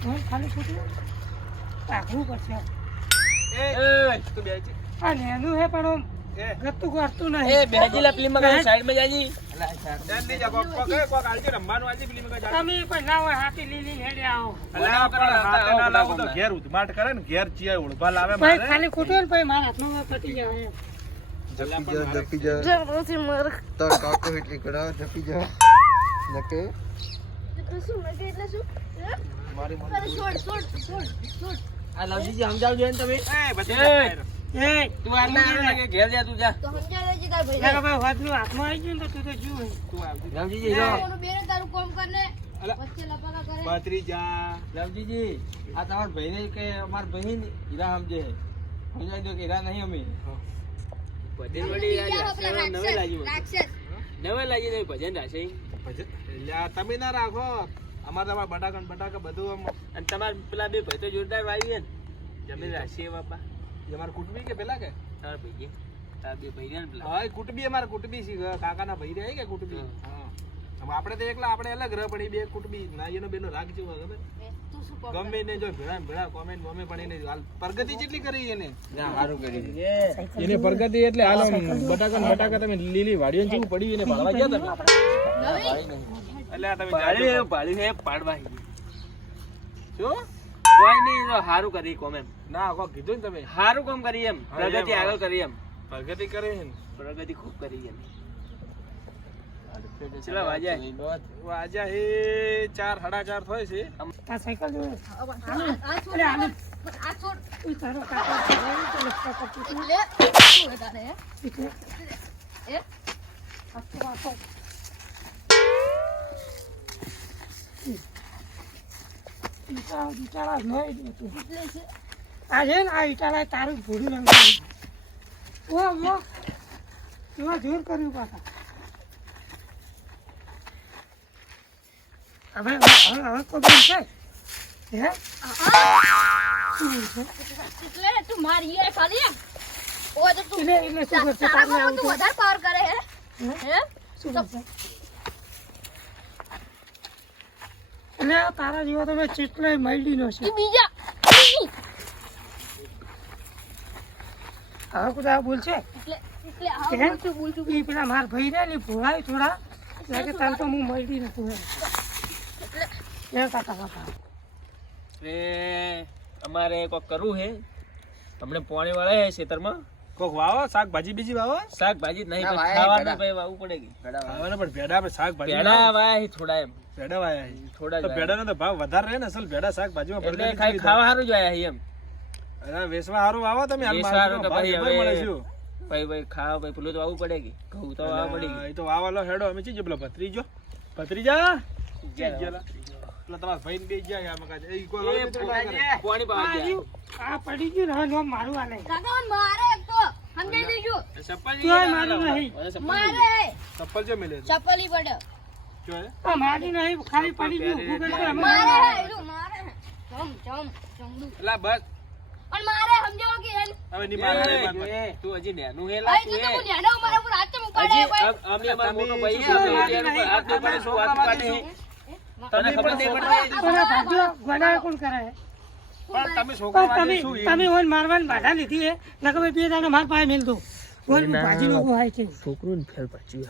ખાલી છોકરું પાકવું પડશે તું બેજી આ નેનું હે પણ ગતું કરતું નહીં બેજીલા ફિલ્મ માં સાઈડ માં જાજી જલ્દી જા કોક આલજે રમવાનું આલજે ફિલ્મ માં જા તમે કોઈ ના હોય હાથી લીલી હેડે આવો અલા પણ હાથે ના લાવું તો ઘેર ઉધમાટ કરે ને ઘેર ચિયા ઉળભા લાવે ભાઈ મારે ખાલી ખોટું ને ભાઈ મારા હાથમાં પતી જાય જપી જા જરૂરથી મર તો કાકો એટલી કડા જપી જા નકે શું નકે એટલે શું મારી છોડ આ લવજીજી સમજાવજો ને તમે એ બધી એ તું આ ના કે ઘેર જા તું જા તો સમજાવે છે તાર ભાઈ ના ભાઈ વાતનું હાથમાં આવી ગયું ને તો તું તો જુએ તું આવજે લવજીજી જો કોનું બેરે તારું કામ કરને અલા. વચ્ચે લપાકા કરે બાતરી જા લવજીજી આ તમાર ભાઈને કે અમાર બહેન હીરા સમજે સમજાઈ દો કે હીરા નહીં અમે ભજન વળી નવે લાજી રાક્ષસ નવે લાજી નહીં ભજન રાશે લ્યા તમે ના રાખો અમાર તમાર બટાકા બધું આમ અને તમાર પેલા બે ભાઈ તો જોરદાર વાવી ને જમીન રાશી બાપા અમાર કુટુંબી કે પેલા કે તાર ભાઈ તાર બે ભાઈ ને પેલા હા કુટુંબી અમાર કુટુંબી છે કાકાના ભાઈ રહે કે કુટુંબી હા હવે આપણે તો એકલા આપણે અલગ રહ પણ એ બે કુટુંબી નાઈનો બેનો રાગ જેવો ખબર તું શું ગમે ને જો ભેળા કોમેન્ટ ગમે પણ એને હાલ પ્રગતિ જેટલી કરી એને સારું કરી એને પ્રગતિ એટલે હાલ બટાકા તમે લીલી વાડીઓ જેવું પડ્યું એને પાડવા ગયા તમે એટલે આ તમે જાજો ભાડી હે પાડવા શું કોઈ નહીં તો સારું કરી કોમ એમ ના કોઈ કીધું ને તમે સારું કામ કરી એમ પ્રગતિ આગળ કરી એમ પ્રગતિ કરે છે ને પ્રગતિ ખૂબ કરી એમ ચલા વાજા એ 4 4:30 થાય છે આ સાયકલ જોડે આ છોડ આ છોડ ઈ તારો કાકા ચલાવી તો લખતા કરતું હતું. એટલે શું તારે એટલે એ આખો આખો ઈટાળા નહીં દેતું એટલે છે આ છે ને આ ઈટાળા તારું ભૂરી રંગાયું એવા જોર કર્યું પાછા હવે કોઈ બોલ છે હે શું બોલ છે એટલે તું મારી એ ખાલી એમ ઓ તો તું એટલે શું કરશે તારને તારા આવું તું તો? વધારે પાવર કરે હે હે શું કરશે એટલે આ તારા જેવા તો મેં ચેટલાય મળી નો છે તું બીજા હવે કુદા બોલ છે એટલે એટલે હે? આ બોલતું ઈ પેલા માર ભાઈ ને ભોળાય થોડા લાગે તાર તો હું મળી નથી એ કાકા એ અમારે કોક કરવું હે હમણે પોણી વાળા હે ખેતરમાં કોક વાવો શાકભાજી બીજી વાવો શાકભાજી નહીં ના, પણ વાય ખાવાનું ભેડા. ભાઈ વાવવું પડેગી ખાવાના પણ ભેડા આપણે શાકભાજી ભેડા વાય થોડા એમ ભેડા વાયા છે. થોડા જ તો વાયા. ભેડાનો તો ભાવ વધારે રહે ને અસલ ભેડા શાકભાજીમાં એટલે પ્રગતિ ખાઈ જેવી ખાવા સારું જ આયા એમ થાય. અરે વેસવા હારું વાવો તમે હાલ વેચવા હારું તો માર્કેટમાં ભાવ પછી એમાં હવે મળે છે. ભાઈ ખાવા ભાઈ પેલું તો વાવવું પડેગી ઘઉં તો વાવવા પડેગી એ તો વાવાલો હેડો અમે ચીજો પેલો ભત્રીજો પેલા તમારા ભાઈને બે ગયા આમાં કાજે. એ કોઈ વાળો મિત્ર ના કરે. પોણી પાવા ગયા. આ પડી ગયું ને હવે નો મારું આ નહીં કાકા મને મારે એક તો સમજાઈ દેજો ચપ્પલ તોય મારું નહીં મારે ચપ્પલ જો મેલે છે. ચપ્પલી પડે જો હે? આ મારી નહીં ખાલી પડી ગયું ઊભું કરી દે. મારે હે એલું મારે હે ચમડું એલા બસ પણ મારે સમજાવો કે એને હવે ની મારે એ, વાત વાત. તું હજી નેનું હે ભાઈ તું તું તો એ. હું નેનો મારા ઉપર હાથ ચમ ઉપાડે હજી ભાઈ અમે અમારો મોટો ભાઈ શું છે, વાત એના પર નહીં? હાથ નહીં પડે, શું વાત પાડે છે? તને ખબર નહીં પડતી? કોના ભાગ્યો ગોડા કોણ કરે પણ તમે છોકરા પણ વાળી શું તમે ઓન મારવાની બાધા લીધી હે નકર ભાઈ બે દાડા માર પાસે મેલ દો ઓન ભાજી નો હોય છે છોકરું ફેલ પાછી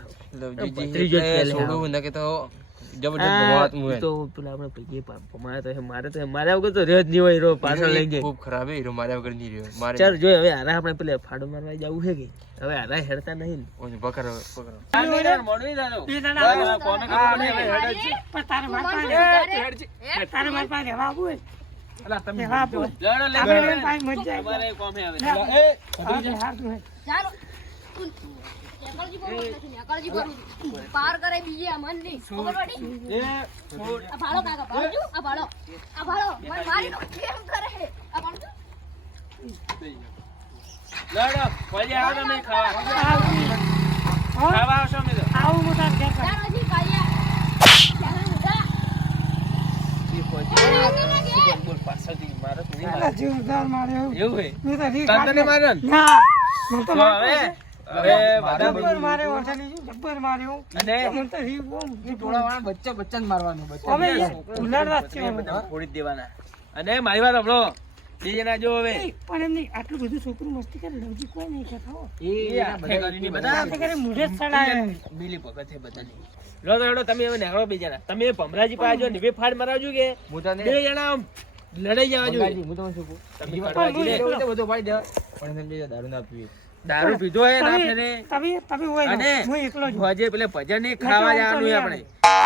મારા વગર તો રહ્યો જ નહીં હોય રો પાછળ લઈ જાય ખૂબ ખરાબ હે હીરો માર્યા વગર નહીં રહ્યો મારે ચાલ જો હવે આરા આપણે પેલે ફાડો મારવા જવું છે કે હવે આરા હેડતા નહીં ઓય પકડો બે દાડા કોને હા, અમે હવે હેડે જ છીએ. પણ તારે માર પાસે તારે માર પાસે રહેવા આવવું હોય અલા, તમે રહેવા આવવું હોય લડો લે આપણે એમ પાસે મજા આવી અમારે કોમે આવે અલા, એ, જાય હારું હોય જાનો નેકળજી પર નેકળજી પર પાર કરે બીજે અમન ની ખબર પડી એ, છોડ. આ ભાળો કાકા ભાળો આ ભાળો મને મારી નો કેમ કરે હે આ ભાળો લડો પછી આવો તમે ખાવા આવું આવશો અમે તો આવું હું તાર ઘેર જાનો જી કાયા બોલ પાછળથી મારો તો નહીં પેલા જોરદાર માર્યો એવું હે મેં તો રીત તને નહીં માર્યો ને? ના મને તો તો મારતો હવે હશે. હવે જબ્બર મારે ઓઠાલી છું, જબ્બર માર્યો. અને મને તો રીવ બહુ ટોળાવાળા બચ્ચા જ મારવાનું બચ્ચા અમે ઉલાડવા જ છે અમે. બધા ફોડી જ દેવાના. અને મારી વાત સાંભળો, બે જણા જો હવે એ, પણ એમ નહીં, આટલું બધું છોકરું મસ્તી કરે લવજી કોઈ નહીં કહેતા હો. એ હાથે કરીને બધા હાથે કરે મોઢે જ સડાય. મિલી ભગત છે બધાની. લો તો હેડો તમે હવે નીકળો બે જણા. તમે ભમરાજી પાસે જો ને બે ફાડ મરાવજો કે હું તને બે જણા આમ લડાઈ જવા જોઈએ. હું તમને શું કહું તમે કડવાજીને બધું પાડી દે પણ સમજી દારૂ ના પીવી દારૂ પીધો હે ના ફેરે. તમે હોય ને, અને હું એકલો જ. ભજે પેલે ભજન નહીં ખાવા જવાનું હે આપણે.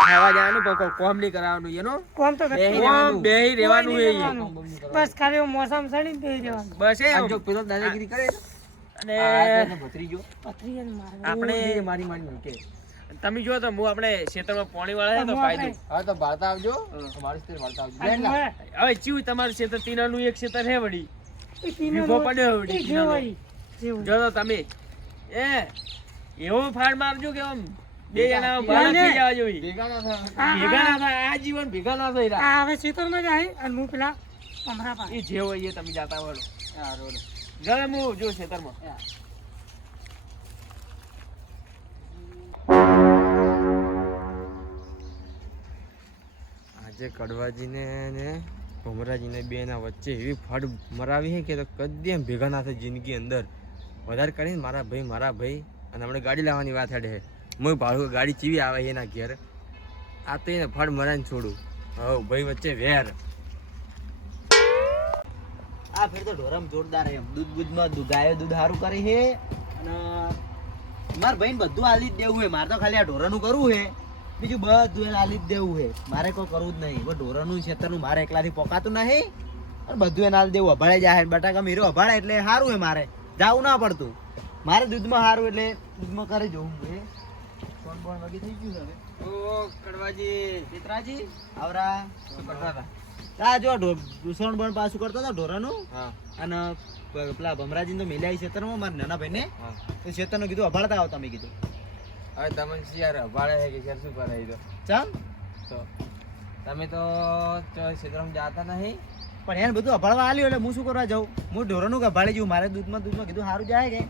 ખાવા જવાનું પણ કોમ નહીં કરાવવાનું એનો. કોમ તો કરતી કોમ બેહી રહેવાનું કોઈ હે નહીં રહેવાનું. બસ ખાલી એવું મોસમ સડીને બેહી રહેવાનું. બસ એ જો પેલો દાદાગીરી કરે અને આ ભત્રીજો પથરી જ મારે. આપણે મારી મારી મૂકે તમે જો તો હું આપણે ખેતરમાં પાણી વાળા છે તો ફાયદો. હવે તો ભારતા આવજો મારું સ્ટેટ ભારતા આવજો આ જોવે, હવે ચીવું તમારું ખેતર તીનાનું એક ખેતર હે વળી. એ પીનો વિભો નો- પડ્યો વળી એ જેવો તીનાનો. ઈ, જેવો. જો તો તમે એવો ફાડ મારજો કે આમ બે જણા બાળક થઈ જવા જોઈએ. ભેગા ના થાય આ- ભેગા આ- ના થાય, આ જીવન ભેગા ના થઈ રહ્યા. આ હવે ખેતરમાં જ આવી અને હું પેલા કમરા પાસે. એ જે હોય એ તમે જાતા વળો. હા રોડ ગમે હું જો ખેતરમાં. આજે કડવાજીને ને ભમરાજીને બે ના વચ્ચે એવી ફાડ મરાવી છે કે તો કદી એમ ભેગા ના થાય જિંદગી અંદર. વધારે કરીને મારા ભાઈ અને હમણાં ગાડી લાવવાની વાત હેડે છે. હું ભાડું ગાડી ચીવી આવે છે એના ઘેર. આ તો એને ફાડ મરાઈને છોડું. હવ ભાઈ વચ્ચે વેર. આ ફેર તો ઢોરમ જોરદાર એમ દૂધમાં ગાયો દૂધ સારું કરે છે અને મારા ભાઈને બધું આલી જ દેવું છે. મારે તો ખાલી આ ઢોરાનું કરવું છે, બીજું બધું એને આલી જ દેવું છે. મારે કોઈ કરવું જ નહીં. ઢોરાનું ખેતરનું મારે એકલાથી પોકાતું નહીં અને બધું એને આલી દેવું. અભાળે જાય બટાકા મીરો અભાળે એટલે સારું છે. મારે જાવું ના પડતું. મારે દૂધમાં સારું એટલે દૂધમાં કરી જવું. કોણ કોણ વગી થઈ ગયું હવે. ઓ કડવાજી ચિત્રાજી આવરા શું કરતા હતા? આ જો દૂષણ પણ પાછું કરતો હતો ઢોરાનું. અને પેલા ભમરાજી તો મેલ્યા ખેતરમાં મારા નાના ભાઈને તો ખેતરનું કીધું અભાળતા આવો તમે કીધું. હવે તમે યાર અભાળે છે કે યાર શું કરાવી દો ચાલ તો તમે તો ક્ષેત્રમાં જાતા નહીં. પણ એને બધું અભાળવા આલ્યું એટલે હું શું કરવા જાઉં. હું ઢોરાનું કે અભાળી જવું. મારે દૂધમાં કીધું સારું જાય કે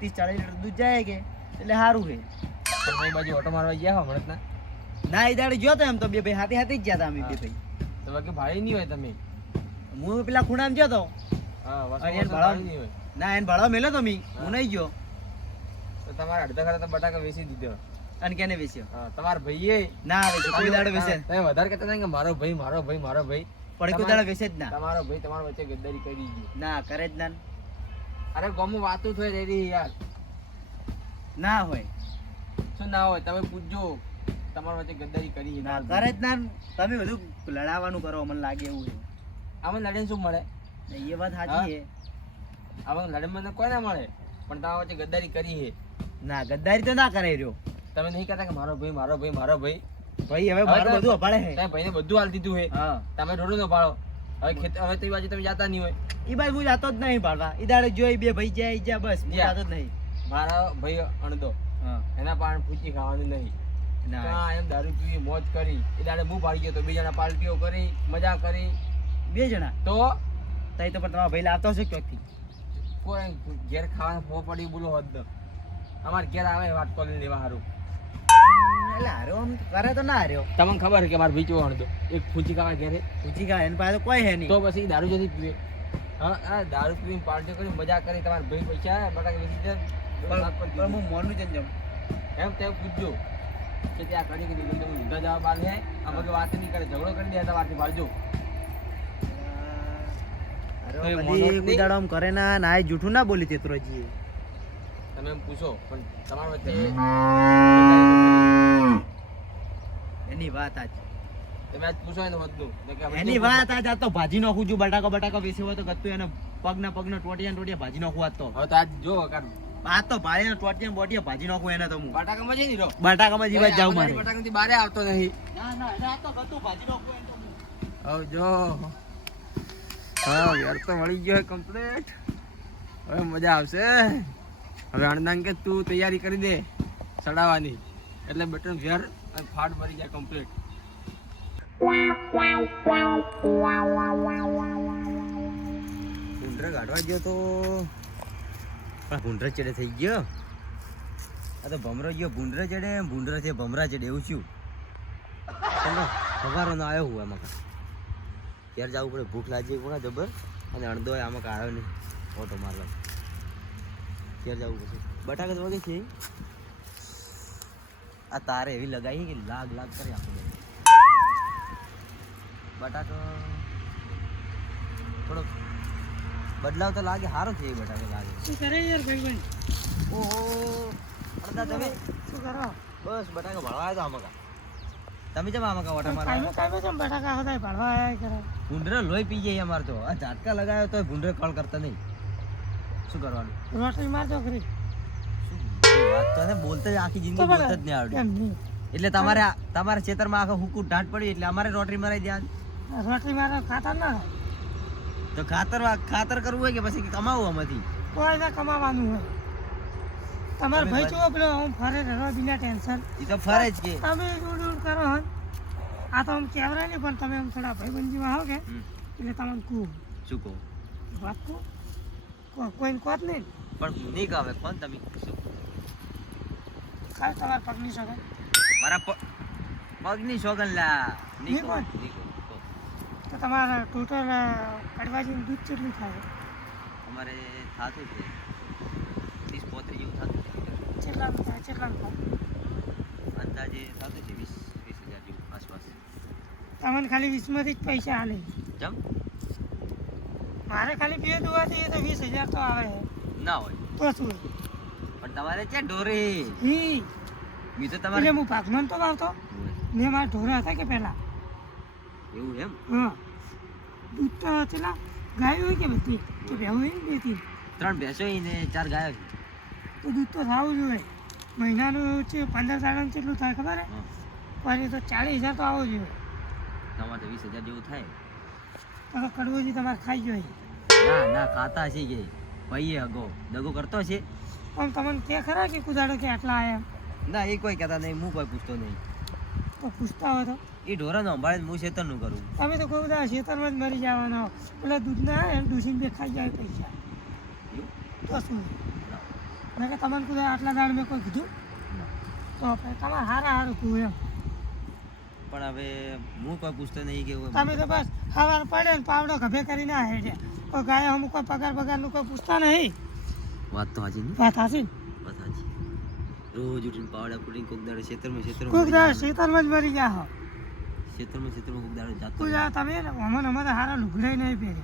30-40 લીટર દૂધ જાય કે એટલે સારું છે. તમે બાજુ ઓટો મારવા ગયા હો હમણાં ના એ દાડે ગયો તો એમ તો બે ભાઈ હાથે હાથે જ ગયા હતા અમે બે ભાઈ. તો બાકી ભાડી નહીં હોય તમે. હું પેલા ખૂણામાં ગયો તો. હા અને એને ભાડવા નહીં હોય ના એને ભાડવા મેલ્યો તો મી. હું નહીં ગયો. તો તમારે અડધા ખરા તો બટાકા વેચી દીધો. અને કેને વેચ્યો? હા તમારા ભાઈએ ના વેચ્યો. કોઈ દાડે વેચે તમે વધારે કહેતા હતા કે મારો ભાઈ પણ કોઈ દાડે વેચે જ ના. તમારો ભાઈ તમારા વચ્ચે ગદ્દારી કરી ગયો. ના કરે જ ના. અરે ગમું વાતું થઈ રહી યાર. ના હોય શું ના હોય તમે પૂછજો. તમારા વચ્ચે ગદ્દારી કરી ના કરે જ ના. તમે બધું લડાવવાનું કરો મને લાગે એવું છે. આમાં લડીને શું મળે? એ વાત સાચી છે. આમાં લડીને કોઈ ના મળે પણ તમારા વચ્ચે ગદ્દારી કરી છે. ના ગદ્દારી તો ના કરે રહ્યો. તમે નહીં કહેતા કે મારો ભાઈ ભાઈ હવે મારું બધું અપાડે છે. તમે ભાઈને બધું હાલ દીધું છે. હા તમે રોડું નો પાડો. હવે તે બાજુ તમે જાતા નહીં હોય. એ બાદ હું જાતો જ નહીં પાડવા. એ દાડે જોઈ બે ભાઈ જાય જા બસ હું યા. જાતો જ નહીં. મારા ભાઈ અણદો હા એના પાણ પૂછી ખાવાનું નહીં. ના હા એમ દારૂ પીવી મોજ કરી. એ દાડે હું પાડી ગયો તો બીજાના પાર્ટીઓ કરી મજા કરી બે જણા તો તઈ તો પણ તમારા ભાઈ લાવતો હશે ક્યાંકથી. કોઈ ઘેર ખાવાનું ફો પડી બોલો હોત તો અમારે ઘેર આવે વાત કરી લેવા સારું. એટલે હાર્યો આમ કરે તો ના હાર્યો. તમને ખબર છે કે મારા ભાઈ ચેવો અણદો એક ફૂચી ખાવા ઘેરે પૂછી ગયા એની પાસે તો કોઈ હે નહીં. તો પછી દારૂ જતી પીવે. હા હા દારૂ પીવીને પાર્ટીઓ કરી મજા કરી તમારા ભાઈ પૈસા બટાકા વેચી દે પણ હું મોનું જ જમ. એમ તેમ પૂછજો કે ત્યાં કરી કે તમે ઊંધા જવાબ આલે આમાં કે વાત નહીં કરે ઝઘડો કરી દે વાતથી પાડજો. તો એ મોનો જ બધી નહીં. કુદાડો આમ કરે ના ના એ જૂઠું ના બોલી તેત્રોજી. તમે એમ પૂછો પણ તમારા વચ્ચે એની વાત આજ. તમે આજ પૂછો ને હોતનું કે અમે એની શું વાત આજ. આ તો ભાજી નાખું છું. બટાકા વેચ્યો હોય તો ગતું એને પગના ટોટિયા ભાજી નાખું. આજ તો હવે તો આજ જો કાઢ આ તો ભાળીને ટોટિયા બોટિયા ભાજી નાખું એને તો હું. બટાકામાં જઈ નહીં રહો. બટાકામાં જીવા જ જાઉં મારે. બટાકામાંથી બારે આવતો નહીં. ના ના આ તો ગતું ભાજી નાખું એને તો હું. હવે જો હા યાર તો મળી ગયો કમ્પ્લીટ. હવે મજા આવશે. હવે અણદાન કે તું તૈયારી કરી દે ચડાવવાની એટલે બટન વેર અને ફાટ ભરી જાય કમ્પ્લીટ. ભૂંડરા કાઢવા ગયો તો પણ ભૂંડરા ચેડે થઈ ગયો. આ તો ભમરો ગયો ભૂંડરે ચડે ભૂંડરે છે ભમરા ચડે એવું શું સવારો ના આવ્યો હું આમાં ઘેર જવું પડે ભૂખ લાગી કોના જબર અને અડધો આમાં આવ્યો નહીં ઓટો મારવા ઘેર જવું પડશે બટાકા વગે છે આ તારે એવી લગાવી કે લાગ લાગ કરે આપણે બટાકો થોડો બદલાવ તો લાગે સારો છે એ બટાકો લાગે શું કરે યાર ભાઈ ઓહો અડધા તમે શું કરો બસ બટાકા ભળવા આવ્યો આમાં તમે જેમ આમાં કા ઓટા મારા કાયમે જેમ બટાકા હતા ભળવા આવ્યા કરે ભૂંડરે લોહી પી જાય અમારે તો આ ઝાટકા લગાવ્યો તો ભૂંડરે કળ કરતા નહીં શું કરવાનું રોટલી મારજો ખરી વાત તો ને બોલતે જ આખી જિંદગી બોલતે જ નહીં આવડ્યું એમ નહીં એટલે તમારા ખેતરમાં આખો હુકુ ઢાંટ પડી એટલે અમારે રોટરી મરાઈ દે રોટલી મારે ખાતા ના તો ખાતર કરવું હોય કે પછી કમાવું આમાંથી કોઈ ના કમાવાનું હોય તમારે ભાઈ જુઓ પેલો હું ફરે રહો બિના ટેન્શન એ તો ફરે જ કે તમે ઉડ ઉડ કરો હન આ તો આમ કહેવાય નહીં પણ તમે આમ થોડા ભાઈબંધીમાં આવો કે એટલે તમને કહું શું કહું વાત કહું કોઈને કોત નહીં પણ નહીં કહે કોણ તમે શું ખાસ તમારા પગની શકે મારા પગની સોગન લા નહીં કોણ? તો તમારા ટોટલ કડવાજીનું દૂધ કેટલું થાય અમારે થાતું છે 30-35 જેવું થાતું છે કેટલાનું થાય અંદાજે થાતું છે 20,000 જેવું આસપાસ તમને ખાલી 20માંથી જ પૈસા હાલે જમ મારે ખાલી 2 દુવાથી એ તો 20,000 તો આવે ના હોય તો શું પણ તમારે ક્યાં ઢોરે હી મી તો એટલે તમારે હું ભાગમાં તો આવતો ને મારા ઢોરા હતા કે પહેલા એવું એમ હા દૂધ તો પેલા ગાય હોય કે બધી કે ભેવું હોય ને 2-3 3 ભેંસો ને 4 ગાયો તો દૂધ તો થવું જોઈએ મહિનાનું છે 15 દાડાનું કેટલું થાય ખબર હે પણ એ તો 40,000 તો આવવો જોઈએ તમારે તો 20,000 જેવું થાય તો કડવોજી તમારે ખાઈ જોઈએ ના ખાતા છે કે ભાઈએ અગો દગો કરતો છે પણ તમને કે ખરા કે કુદાડો કે આટલા આયા ના એ કોઈ કહેતા નહીં હું કોઈ પૂછતો નહીં તો પૂછતા હોય તો એ ઢોરાનો સંભાળીને હું ખેતરનું કરું તમે તો કોઈ બધા ખેતરમાં જ મરી જવાનો પેલા દૂધના એમ દૂધીને બે ખાઈ જાય પૈસા તો શું મેં કે તમને કુદા આટલા દાડ મેં કોઈ કીધું તો પછી તમારે સારું કહું એમ પણ હવે હું કોઈ પૂછતો નહીં કે તમે તો બસ સવાર પડે ને પાવડો ગભે કરીને આ હેડ્યા કોઈ ગાય અમુક કોઈ પગાર બગારનું કોઈ પૂછતા નહીં વાત તો હાજી નહીં વાત હાસી વાત હાજી રોજ ઉઠીને પાવડા ફૂટીને કોક દાડે ખેતરમાં કોઈક દાડ ખેતરમાં જ મરી ગયા હો કોક દાડે જાતો કુદા તમે ને અમને અમારે સારા લુગડાઈ નહીં પહેરે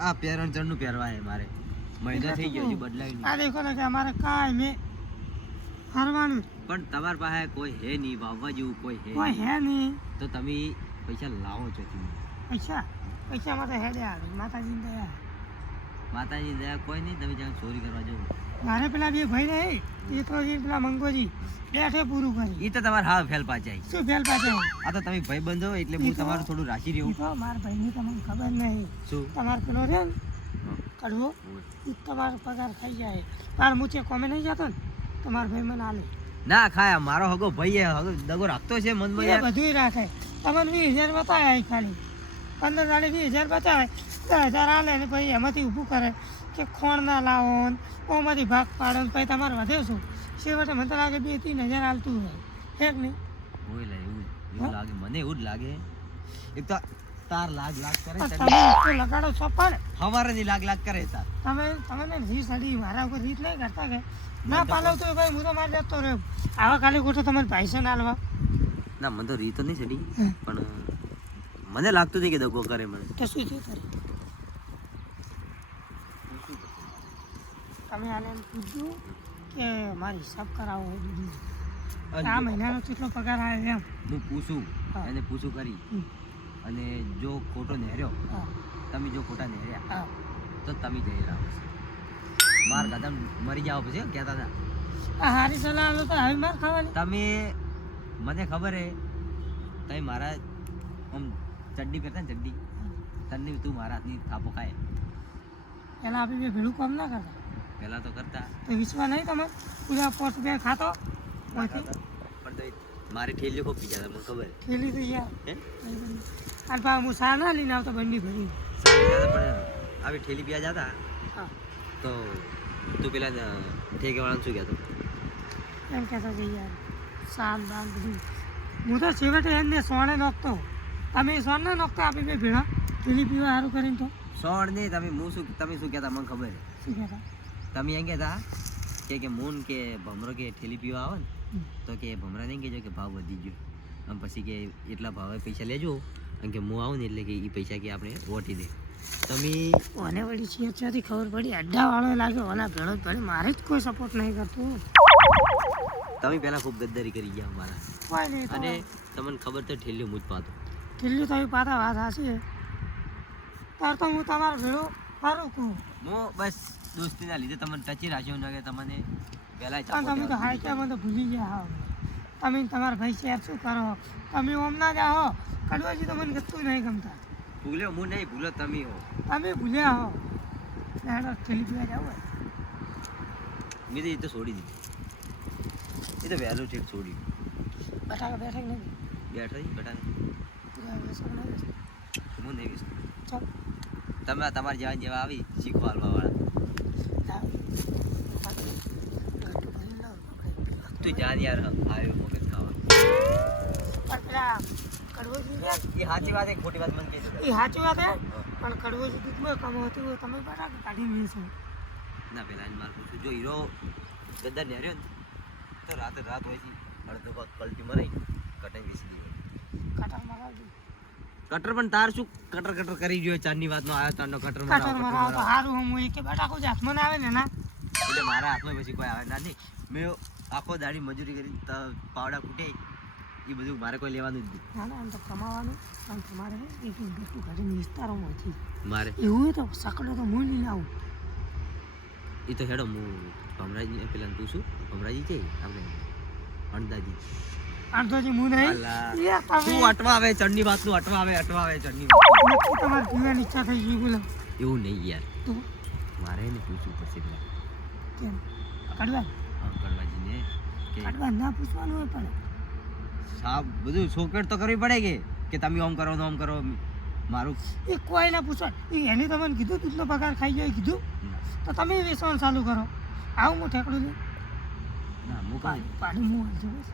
આ પહેરણ ચણનું પહેરવા હે મારે મહિનો થઈ ગયો હજી બદલાય આ નહીં દેખો ને કે અમારે કાંઈ મેં ફરવાનું પણ તમારી પાસે કોઈ હે નહીં વાવવા જેવું કોઈ કોઈ હે હે નહીં તો તમે પૈસા લાવો છો તમે પૈસામાં તો હેડે આવે માતાજીને દયા માતાજી દયા કોઈ નહીં તમે જ્યાં ચોરી કરવા જાઓ મારે પેલા બે ભાઈ નહીં એ તો પેલા મંગોજી બેઠે પૂરું કરી એ તો તમારે હા ફેલ પાચાય શું ફેલ પાછળ આ તો તમે ભાઈ બંધો એટલે હું તમારું થોડું રાશી રહ્યું તો મારા ભાઈની તમને ખબર નહીં શું તમારે પેલો રે ને કડવો એ તમારો પગાર ખાઈ જાય મારે મૂચે કોમે નહીં જતો ને તો મારા ભાઈ મને હાલે ના ખાયા મારો હગો ભાઈ હગો દગો રાખતો છે મનમાં એ યાર બધું રાખે તમને 20,000 બતાવે ખાલી 15 દાડે 20,000 બતાવે 10,000 હાલે ને પછી એમાંથી ઊભું કરે કે ખોણ ના લાવો ને ઓમાંથી ભાગ પાડો ને પછી તમારે વધે શું છેવટે મને તો લાગે 2-3 હજાર હાલતું હોય હે કે નહીં હોય લે એવું લાગે મને એવું જ લાગે એક તો તાર લાગ કરે પણ તમે તો લગાડો છો પણ હવારે ની લાગ કરે તાર તમે રીત અડી મારા ઉપર રીત નહીં કરતા કે ના પાલવતો હોય ભાઈ હું તો મારે જતો રહ્યો આવા કાલે ગોઠો તમારે ભાઈ છે ના હાલવા ના મને તો રીતો નહીં ચડી પણ મને લાગતું નહીં કે દગો કરે મને તો શું થયું તારે તમે આને એમ પૂછ્યું કે મારે હિસાબ કરાવો હોય દીદી આ મહિનાનો કેટલો પગાર આવે એમ હું પૂછું હા. એને પૂછું કરી અને જો ખોટો નેર્યો હા તમે જો ખોટા નેર્યા હા તો તમે જઈ લાવો માર ગાધા મરી જાઓ પછી કહેતા હતા આ હારી સલાહ આલો તો હવે માર ખાવાની તમે મને ખબર હે તમે મારા આમ ચડ્ડી પહેરતા ને ચડ્ડી તને તું મારા હાથની થાપો ખાય પેલા આપણે બે ભેળું કામ ના કરતા પહેલાં તો કરતા તો વિશ્વાસ નહીં તમે પૂરા પોટ બે ખાતો પણ તો મારી ઠેલીઓ ખૂબ પી જતા મને ખબર થેલી તો યાર હે અને પા હું સા ના લઈને આવતો બંને ભરી સારી દાદા પણ આવી ઠેલી પીવા જતા હા તો તું પેલા ઠેકેવાળાને શું કહેતો એમ કહેતા કે યાર સાલ બાલ બધું હું તો છેવટે એમને સોણે નોખતો તમે સોણ ના નોખતા આપી બે ભેળા પેલી પીવા સારું કરીને તો સોણ નહીં તમે શું કહેતા મને ખબર છે શું કહેતા તમે એમ કહેતા કે મૂન કે ભમરો કે ઠેલી પીવા આવે ને તો કે ભમરા નહીં કહેજો કે ભાવ વધી ગયો આમ પછી કે એટલા ભાવે પૈસા લેજો અને કે હું આવું ને એટલે કે એ પૈસા કે આપણે વોટી દે તમે મને વળી છેથી ખબર પડી અડ્ડાવાળો લાગ્યો ઓલા ભેળો જ ભલે મારે જ કોઈ સપોર્ટ નહીં કરતું તમે પહેલાં ખૂબ ગદ્દારી કરી ગયા અમારા કોઈ નહીં અને તમને ખબર તો ઠેલ્યું હું જ પાતો ઠેલ્યું તો એ પાતા વાત હાસી તાર તો હું તમારો ભેળો સારું કહું હું બસ દોસ્તીના લીધે તમને ટચી રાખ્યો ને કે તમને પહેલાં પણ તમે તો હાઈ ક્યાં તો ભૂલી ગયા હો તમે ને તમારા ભાઈ શેર શું કરો તમે ઓમ ના જાઓ કડવાજી તો મને ગતું નહીં ગમતા ભૂલ્યો હું નહીં ભૂલો તમે હો તમે ભૂલ્યા હો લેડો ઠેલી પીવા જાવ મેં તો એ તો છોડી દીધી એ તો વહેલું ઠીક છોડ્યું બટાકા બેઠક નહીં બેઠા બટાને હું નહીં વિસ ચાલ તમે તમારા જેવા આવી શીખવા વાળા તું જાન યાર આવ્યો મગજ ખાવા પણ પેલા કડવોજી ને એ સાચી વાત એક ખોટી વાત મને કહી દો એ સાચી વાત હે પણ કડવોજી દૂધમાં કમાવતી હોય તમે બટાકા કાઢી લેશો ના પેલા એને માર પૂછું જો હીરો ગદ્દાર નેર્યો ને તો રાતે રાત હોય છે અડધો ભાગ પલટી મરાઈ કટાઈ બેસી ગઈ કટર મરાવજો કટર પણ તાર શું કટર કરી ગયો ચાંદની વાતનો આવ્યો તારનો કટર કટર મરાવો તો સારું હું એક કે બટાકો જ હાથમાં ના આવે ને ના એટલે મારા હાથમાં પછી કોઈ આવે ના નહીં મેં આખો દાડી મજૂરી કરી પાવડા કૂટે એ બધું મારે કોઈ લેવાનું જ નહીં ના ના આમ તો કમાવાનું પણ તમારે એક વસ્તુ કાઢીને વિસ્તારોમાંથી મારે એવું હોય તો સકડો તો હું લઈને આવું એ તો હેડો હું ભમરાજી પેલા પૂછું ભમરાજી છે આપણે અણદાજી અડધોજી હું નહીં અલા. એ તમે શું અટવા આવે ચડની વાતનું અટવા આવે ચડની વાત નક્કી તમારે પીવાની ઈચ્છા થઈ ગઈ બોલો એવું નહીં યાર તો મારે એને પૂછવું પડશે પેલા કેમ કડવા કડવાજીને કે કડવા ના પૂછવાનું હોય પણ સાહેબ બધું સોકેટ તો કરવી પડે કે તમે આમ કરો ને આમ કરો મારું એ કોઈ ના પૂછવા એ એની તમને કીધું દૂધનો પગાર ખાઈ ગયો એ કીધું તો તમે વેચવાનું ચાલુ કરો આવું હું ઠેકડું લઈ ના હું કાંઈ પાડું હું હાલજો બસ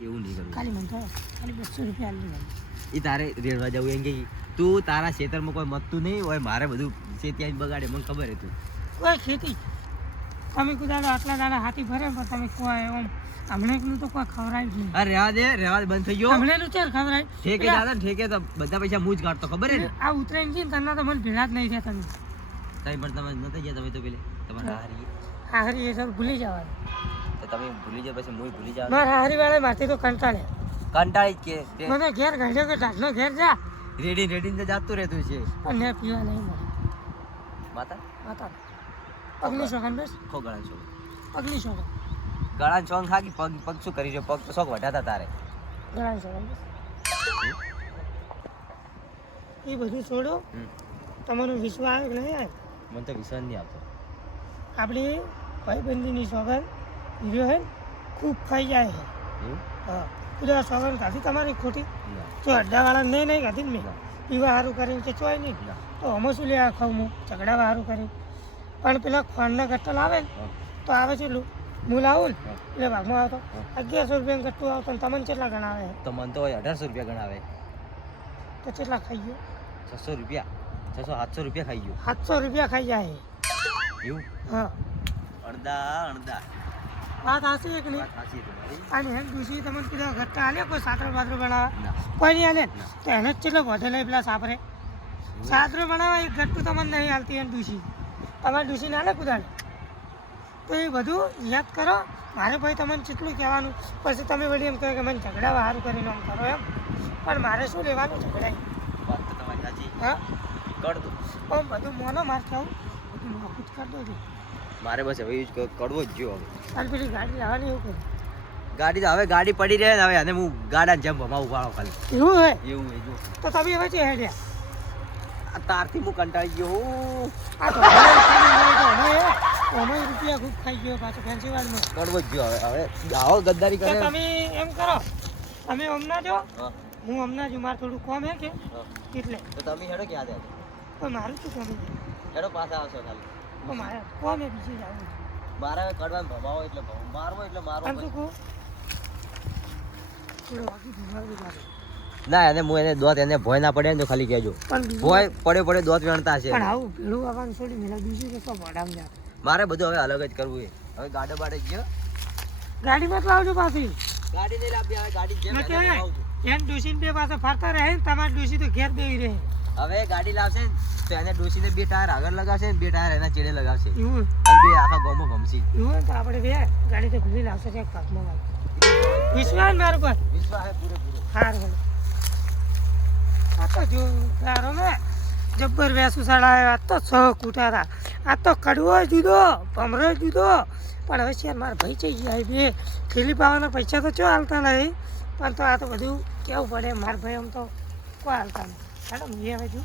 એવું નહીં કરું ખાલી મને થયો ખાલી 200 રૂપિયા આલી દેવાનું એ તારે રેડવા જવું એમ કે તું તારા ખેતરમાં કોઈ મતતું નહીં હોય મારે બધું ખેતી આવીને બગાડે મને ખબર હતું કોઈ ખેતી તમે કુદાડો આટલા દાડા હાથી ભરે પણ તમે કોઈ એમ હમણાંનું તો કોઈ ખવડાવ્યું જ નહીં અરે રહેવા દે બંધ થઈ ગયો હમણાંનું ચાર ખવડાવ્યું ઠેકે દાદા ઠેકે તો બધા પૈસા હું જ કાઢતો ખબર હે ને આ ઉતરાઈને છે ને તને તો મને ભેળા જ નહીં થયા તમે તમે પણ તમે નથી ગયા તમે તો પેલે તમારા હારી હારી એ સર ભૂલી જવાનું તો તમે ભૂલી જાવ પછી હું ભૂલી જાવ મારા હારી વાળા માથી તો કંટાળે કંટાળી જ કે મને ઘેર ગાડ્યો કે ઢાકનો ઘેર જા રેડી તો જાતું રહેતું છે પણ ને પીવા નહીં મળે માતા માતા પગની શોખન બસ ખો ગળા છો પગની શોખન ગળા ચોંગ ખાગી પગ શું કરી રહ્યો પગ તો શોખ વઢાતા તારે ગળાની શોખન બસ એ બધું છોડો તમારો વિશ્વાસ આવે કે નહીં આવે મને તો વિશ્વાસ નહીં આવતો આપણી ભાઈબંધીની સોગન હીરો હે ખૂબ ખાઈ જાય છે એવું હા બધા સોગન ખાધી તમારી ખોટી ના તો અડ્ડાવાળા નહીં ખાધી ને મેં પીવા સારું કરીને કે ચોય નહીં ના તો અમે શું લેવા ખાઉં હું ઝઘડાવા સારું કરીને પણ પેલા ખોંડના કટ્ટલ આવે ને તો આવે છે હું લાવું ને એટલે ભાગમાં આવતો 1100 રૂપિયાનું કટ્ટું આવતો ને તમને કેટલા ગણા આવે તો મને તો 1800 રૂપિયા ગણાવે તો કેટલા ખાઈ ગયો 600 રૂપિયા 700 રૂપિયા ખાઈ ગયો 700 રૂપિયા ખાઈ જાય એવું હા અડધા વાત હાસી એક નહીં વાત સાચી તમારી અને એમ દૂસરી તમને કીધા ઘટ્ટા હાલે કોઈ સાતરો બાતરો બનાવે ના કોઈ નહીં હાલે તો એને જ કેટલો વધે લઈ પેલા સાપરે સાતરો બનાવવા એક ઘટ્ટું તમને નહીં હાલતી એને દૂસી તમારે દૂસી ના લે કુદાડે તો એ બધું યાદ કરો મારે ભાઈ તમને કેટલું કહેવાનું પછી તમે વળી એમ કહો કે મને ઝઘડાવા સારું કરીને આમ કરો એમ પણ મારે શું લેવાનું ઝઘડાય વાત તો તમારી સાચી હા કર દો પણ બધું મોનો માર થવું બધું મોકું જ કરી દો મારે બસ હવે કડવો જ ગયો હવે અને પેલી ગાડી લાવવાની એવું કરું ગાડી તો હવે ગાડી પડી રહે ને હવે અને હું ગાડાને જેમ ભમાવું વાળો ખાલી એવું હોય એવું એ જો તો તમે હવે છે હેડ્યા આ તારથી હું કંટાળી ગયો હું આ તો અમે રૂપિયા ખૂબ ખાઈ ગયો પાછો ફેન્સી વાળમાં કડવો જ ગયો હવે આવો ગદ્દારી તો કરે તમે એમ કરો તમે હમણાં જો હા હું હમણાં જો મારે થોડું કોમ હે કે હા. એટલે તો તમે હેડો ક્યાં જાય પણ મારું શું કોમ હેડો પાછા આવશો ખાલી પણ મારે કોમ એ બીજે જ આવું મારે કડવાનો ભમાવો એટલે મારવો એટલે મારવો આમ શું કહું થોડો વાગી ભમાવી લાગે. ના એને હું એને દોત એને ભોય ના પડે ને તો ખાલી કહેજો પણ બીજું ભોય પડે દોત વેણતા છે પણ આવું ભેળું આવવાનું છોડી મેલા બીજું કે શું ભડામ જાય. મારે બધું હવે અલગ જ કરવું છે હવે ગાડો બાડે ગયો ગાડીમાં જ લાવજો પાછી ગાડી નહીં લાવી હવે ગાડી જેમ મેં એને કહેવાય લાવું છું. એમ ડોસીને બે પાસે ફરતા રહે ને તમારી ડોસી તો ઘેર બેહી રહે હવે ગાડી લાવશે ને તો એને ડોસીને 2 ટાયર આગળ લગાવશે ને 2 ટાયર એના ચેડે લગાવશે એવું અને 2 આખા ગામમાં ગમશી એવું હોય ને તો આપણે બે ગાડી તો ભૂલી લાવશે છે કાકમાં વાળી વિશ્વાસ મારું પર વિશ્વાસ છે પૂરેપૂરો હાર બોલો આ તો જો તારો ને જબ્બર વેસુ સાડા આ તો છ કૂટારા આ તો કડવો જુદો ભમરો જુદો પણ હવે શેર મારા ભાઈ ચઈ ગયા બે થેલી પાવાના પૈસા તો ચો હાલતા નહીં પણ તો આ તો બધું કેવું પડે મારા ભાઈ આમ તો કોઈ હાલતા નહીં મેડમ એ હવે જો